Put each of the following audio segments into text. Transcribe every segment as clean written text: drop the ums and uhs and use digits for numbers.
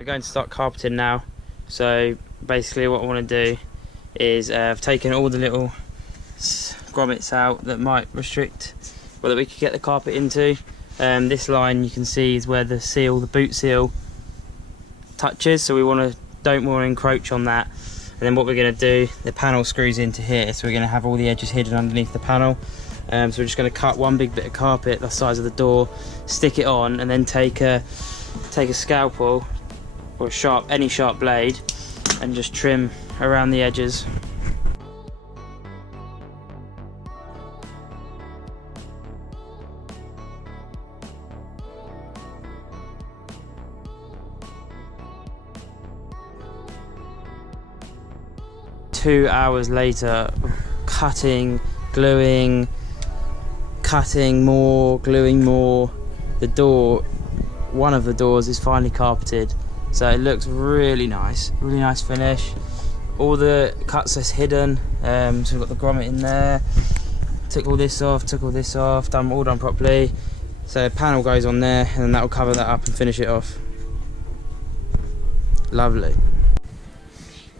We're going to start carpeting now. So basically what I want to do is I've taken all the little grommets out that might restrict, well, that we could get the carpet into. This line you can see is where the seal, the boot seal, touches, so we don't want to encroach on that. And then what we're going to do, the panel screws into here, so we're going to have all the edges hidden underneath the panel. So we're just going to cut one big bit of carpet the size of the door, stick it on, and then take a scalpel or any sharp blade and just trim around the edges. Two hours later, cutting, gluing, cutting more, gluing more. The door, one of the doors is finally carpeted, so it looks really nice finish. All the cuts are hidden, so we've got the grommet in there. Took all this off, all done properly. So a panel goes on there, and then that will cover that up and finish it off. Lovely.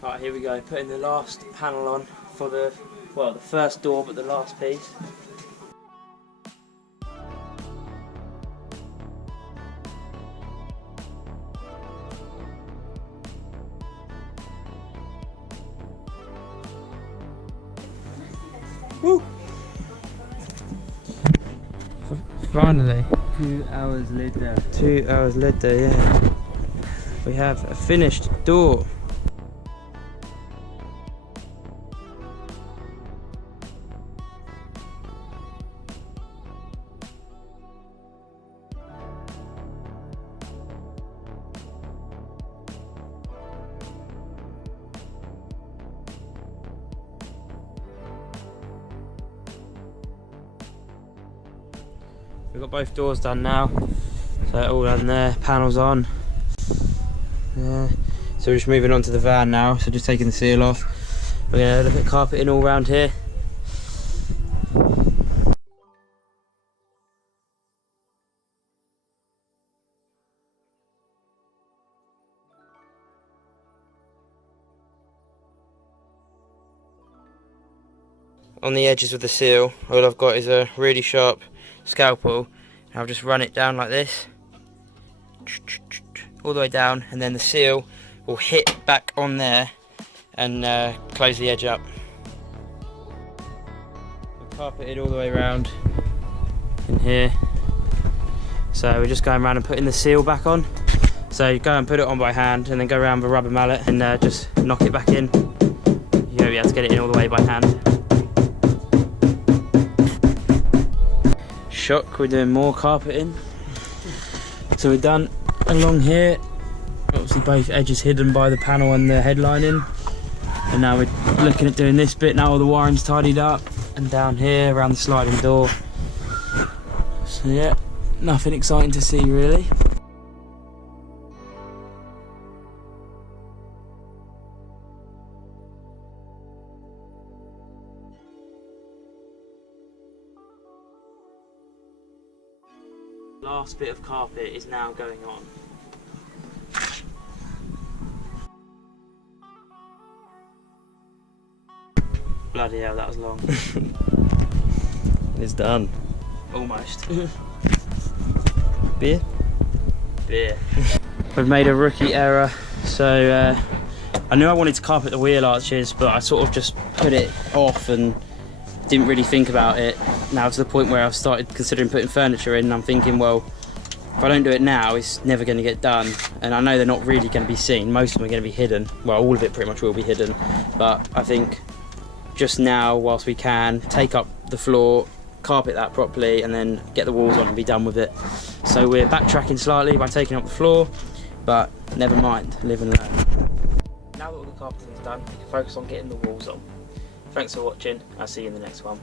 Right, here we go, putting the last panel on for the first door, but the last piece. Woo! Finally. 2 hours later. 2 hours later, yeah. We have a finished door. We've got both doors done now, so all done there, panels on. Yeah. So we're just moving on to the van now, so just taking the seal off. We're going to look at carpeting all around here. On the edges of the seal, all I've got is a really sharp scalpel. I'll just run it down like this, all the way down, and then the seal will hit back on there and close the edge up. We've carpeted all the way around in here, so we're just going around and putting the seal back on. So go and put it on by hand, and then go around with a rubber mallet and just knock it back in. You'll be able to get it in all the way by hand. Shock, we're doing more carpeting. So we're done along here. Obviously both edges hidden by the panel and the headlining. And now we're looking at doing this bit now all the wiring's tidied up. And down here around the sliding door. So yeah, nothing exciting to see really. Last bit of carpet is now going on. Bloody hell, that was long. It's done. Almost. Beer? Beer. We've made a rookie error. So I knew I wanted to carpet the wheel arches, but I sort of just put it off and didn't really think about it. Now to the point where I've started considering putting furniture in, and I'm thinking, well, if I don't do it now, it's never going to get done. And I know they're not really going to be seen. Most of them are going to be hidden. Well, all of it pretty much will be hidden. But I think just now, whilst we can, take up the floor, carpet that properly, and then get the walls on and be done with it. So we're backtracking slightly by taking up the floor, but never mind, live and learn. Now that all the carpeting's done, we can focus on getting the walls on. Thanks for watching, I'll see you in the next one.